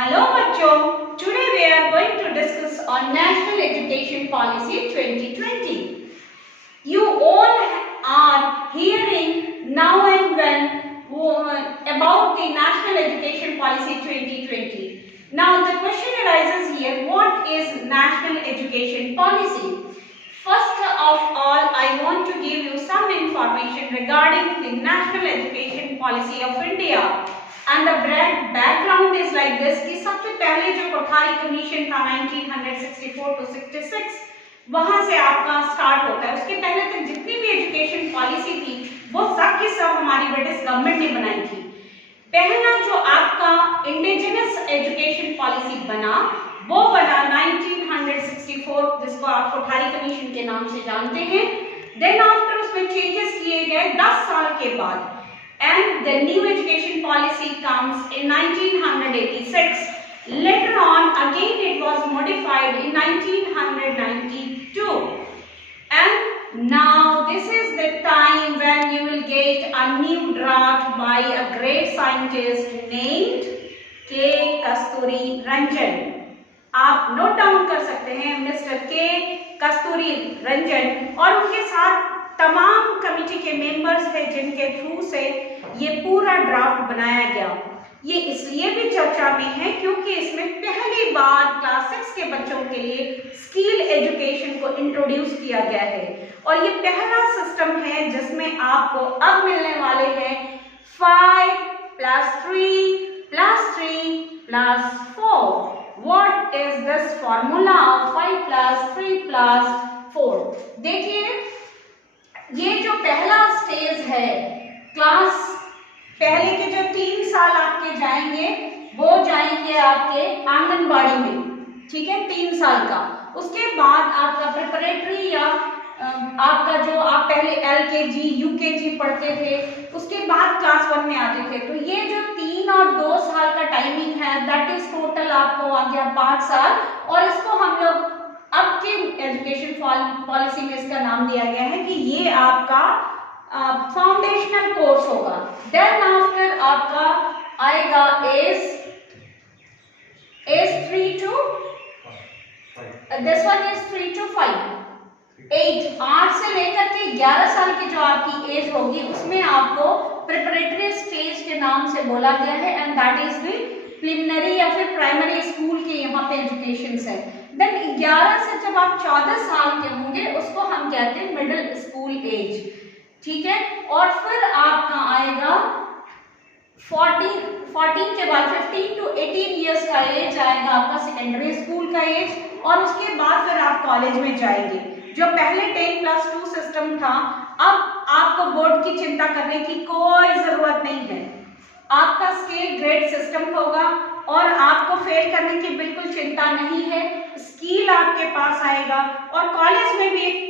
Hello बच्चों, today we are going to discuss on National Education Policy 2020. You all are hearing now and then about the National Education Policy 2020. Now the question arises here, what is National Education Policy? First of all, I want to give you some information regarding the National Education Policy of India. And the background is like this कि सबसे पहले जो Kothari commission था 1964 to 66 वहां से आपका start होता है। उसके पहले तक जितनी भी एजुकेशन पॉलिसी थी वो सब की सब हमारी ब्रिटिश गवर्नमेंट ने बनाई थी। पहला जो आपका इंडिजिनस एजुकेशन पॉलिसी बना वो बना 1964 जिसको आप कोठारी कमीशन के नाम से जानते हैं। देन आफ्टर उसमें चेंजेस किए गए 10 साल के बाद and the new education policy comes in 1986. Later on again it was modified in 1992, and now this is the time when you will get a new draft by a great scientist named K. Kasturi Ranjan. आप note down कर सकते हैं mister के कस्तूरी रंजन, और उनके साथ तमाम committee के मेंबर्स हैं जिनके थ्रू से ये पूरा ड्राफ्ट बनाया गया। ये इसलिए भी चर्चा में है क्योंकि इसमें पहली बार क्लास 6 के बच्चों के लिए स्किल एजुकेशन को इंट्रोड्यूस किया गया है, और ये पहला सिस्टम है जिसमें आपको अब मिलने वाले हैं 5 + 3 + 3 + 4। What is this formula of 5 + 3 + 4? देखिए, ये जो पहला स्टेज है क्लास पहले के जो 3 साल आपके जाएंगे वो जाएंगे आपके आंगनबाड़ी में, ठीक है, 3 साल का। उसके बाद आपका प्रिपरेटरी या आपका जो आप पहले LKG UKG पढ़ते थे उसके बाद क्लास 1 में आते थे। तो ये जो 3 और 2 साल का टाइमिंग है दैट इज टोटल आपको आ गया 5 साल, और इसको हम लोग अब के एजुकेशन पॉलिसी में इसका नाम दिया गया है कि ये आपका फाउंडेशनल कोर्स होगा। देन आफ्टर आपका आएगा age 3 to this one is 3 to 5 8 से लेकर के 11 साल की जो आपकी एज होगी उसमें आपको प्रिपरेटरी स्टेज के नाम से बोला गया है, and that is the preliminary या फिर प्राइमरी स्कूल के यहाँ पे एजुकेशन है। देन 11 से जब आप 14 साल के होंगे उसको हम कहते हैं मिडिल स्कूल एज, ठीक है। और फिर आपका आएगा 14 के बाद 15 to 18 इयर्स का एज आएगा आपका सेकेंडरी स्कूल का एज, और उसके बाद फिर आप कॉलेज में जाएंगे। जो पहले 10+2 सिस्टम था, अब आपको बोर्ड की चिंता करने की कोई जरूरत नहीं है। आपका स्केल ग्रेड सिस्टम होगा और आपको फेल करने की बिल्कुल चिंता नहीं है। स्किल आपके पास आएगा, और कॉलेज में भी एक